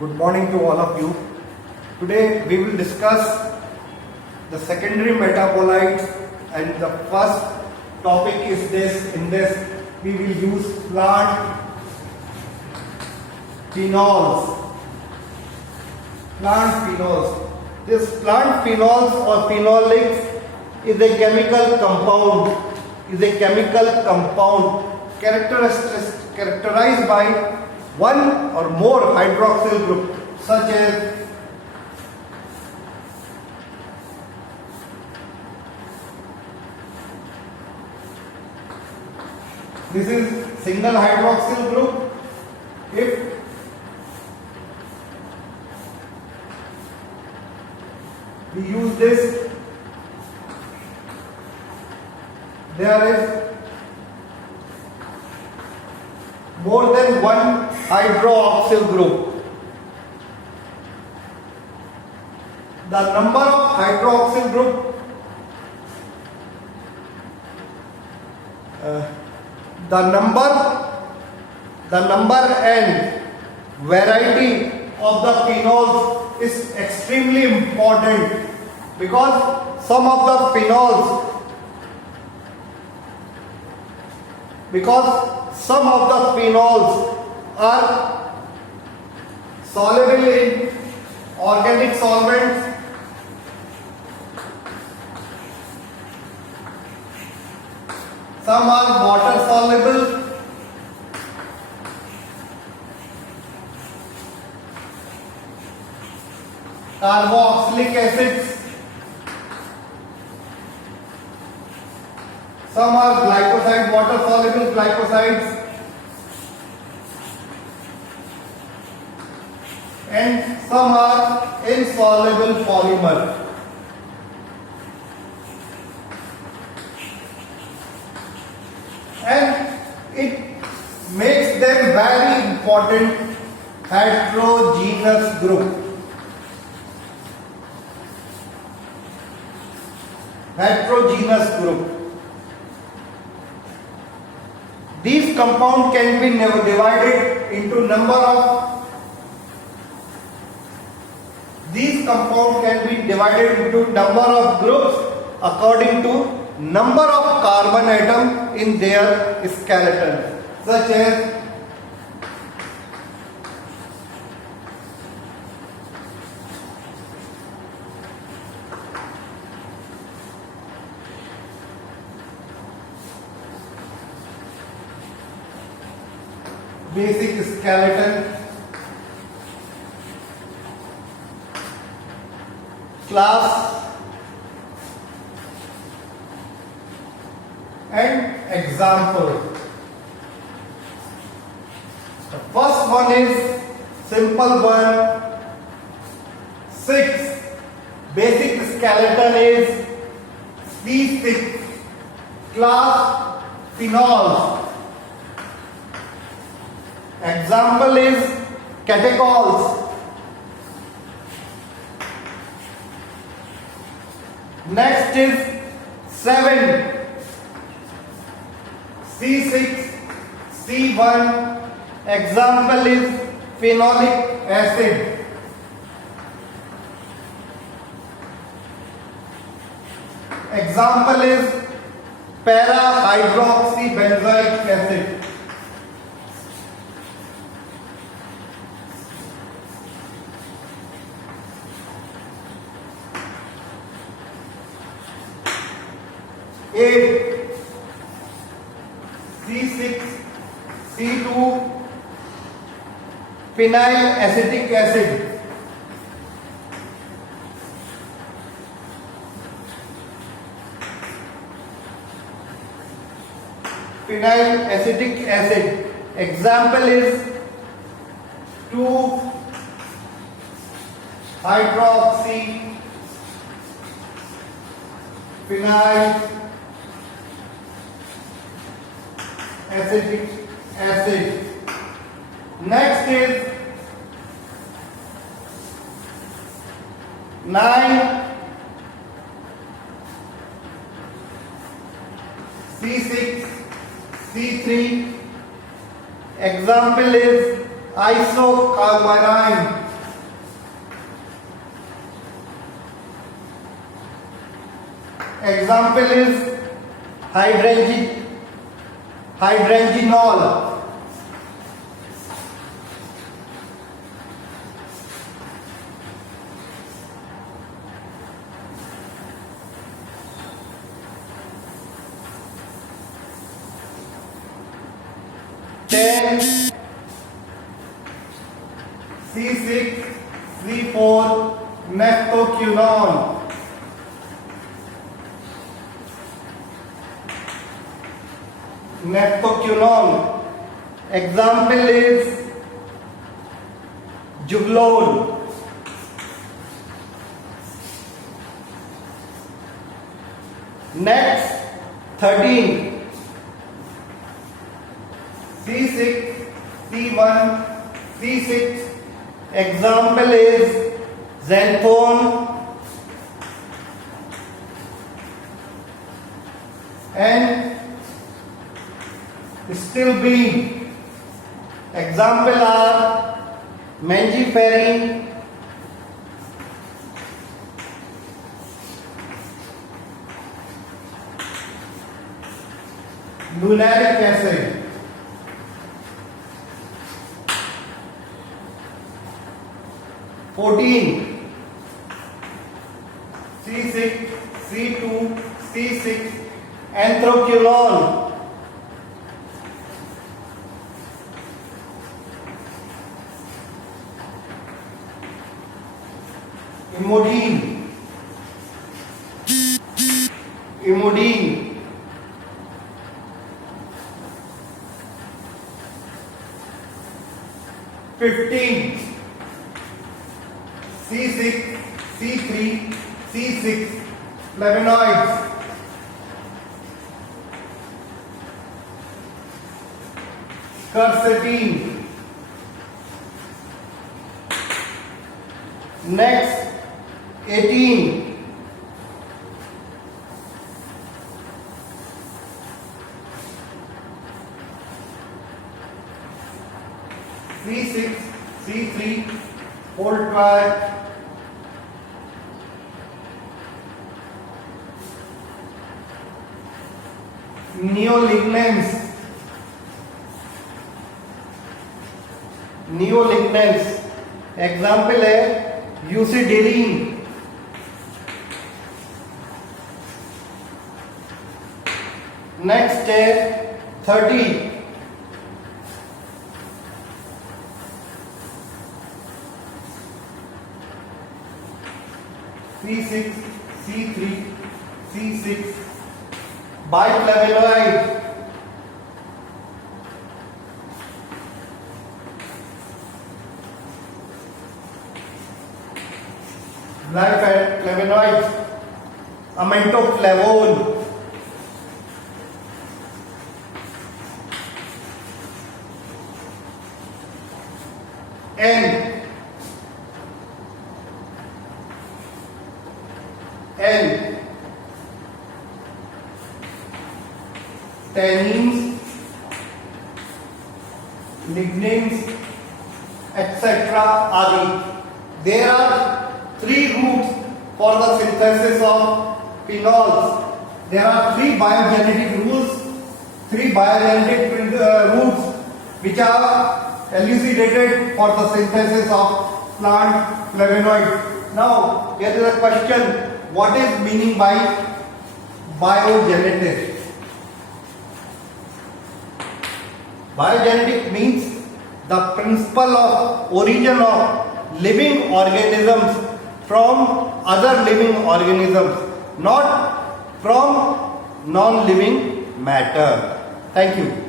Good morning to all of you. Today we will discuss the secondary metabolites, and the first topic is this. In this we will use plant phenols. This plant phenols or phenolics is a chemical compound characterized by one or more hydroxyl group, such as this is single hydroxyl group. If we use this, there is more than one hydroxyl group. The number of hydroxyl group the number and variety of the phenols is extremely important, because some of the phenols are soluble in organic solvents, some are water soluble, carboxylic acids, some are glycoside, water soluble glycosides, and some are insoluble polymer. And it makes them very important heterogeneous group. These compounds can be divided into number of groups according to number of carbon atom in their skeleton, such as basic skeleton, class, and example. The first one is simple one. 6. Basic skeleton is C6. Class phenols. Example is catechols. Next is 7. C6, C1. Example is phenolic acid. Example is para-hydroxybenzoic acid. C6, C2, phenyl acetic acid. Phenyl acetic acid. Example is 2-hydroxy phenyl acetic acid. Next is 9 C6 C3. Example is isocarbamine. example is hydrogenol. Then C6C4 naphthoquinone. Example is Juglone. Next, 13 C6C1 C6. Example is xanthone and stilbene. Example are mangiferine, lunaric acid. C6, C2, C6, anthraquinone. Imodine. 15 C6, C3, C6 flavonoids. Quercetin. Next, 18 C6, C3, whole try. Neolignans. Example है यूसिडेरिन. Next है 30 C6, C3, C6 biflavonoid. Flavonoids, amentoflavone. N tannins, lignins, etc. There are 3 routes for the synthesis of phenols. There are 3 biogenetic rules, 3 biogenetic routes which are elucidated for the synthesis of plant flavonoids. Now, here is a question: what is meaning by biogenetic? Biogenetic means the principle of origin of living organisms from other living organisms, not from non-living matter. Thank you.